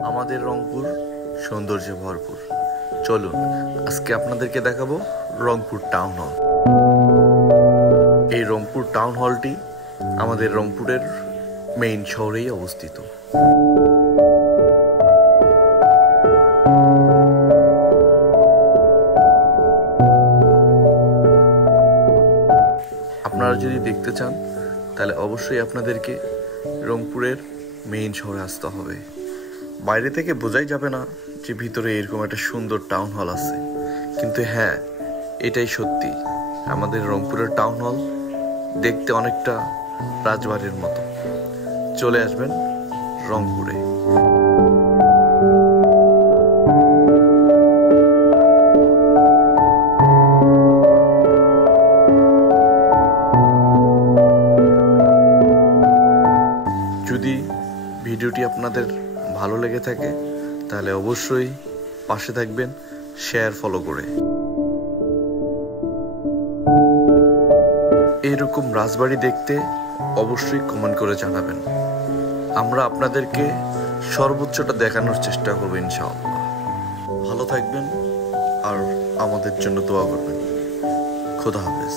আমাদের রংপুর সৌন্দর্যে ভরপুর। চলুন আজকে আপনাদেরকে দেখাবো রংপুর টাউন হল। এই রংপুর টাউন হলটি আমাদের রংপুরের মেইন শহরেই অবস্থিত। আপনারা যদি দেখতে চান তাহলে অবশ্যই আপনাদেরকে রংপুরের মেইন শহরে আসতে হবে। বাইরে থেকে বোঝাই যাবে না যে ভিতরে এরকম একটা সুন্দর টাউন হল আছে, কিন্তু হ্যাঁ, এটাই সত্যি। আমাদের রংপুরের টাউন হল দেখতে অনেকটা রাজবাড়ির মতো। চলে আসবেন রংপুরে। যদি ভিডিওটি আপনাদের ভালো লেগে থাকে তাহলে অবশ্যই পাশে থাকবেন শেয়ার ফলো করে। এরকম রাজবাড়ি দেখতে অবশ্যই কমেন্ট করে জানাবেন। আমরা আপনাদেরকে সর্বোচ্চটা দেখানোর চেষ্টা করব ইনশাআল্লাহ। ভালো থাকবেন আর আমাদের জন্য দোয়া করবেন। খোদা হাফেজ।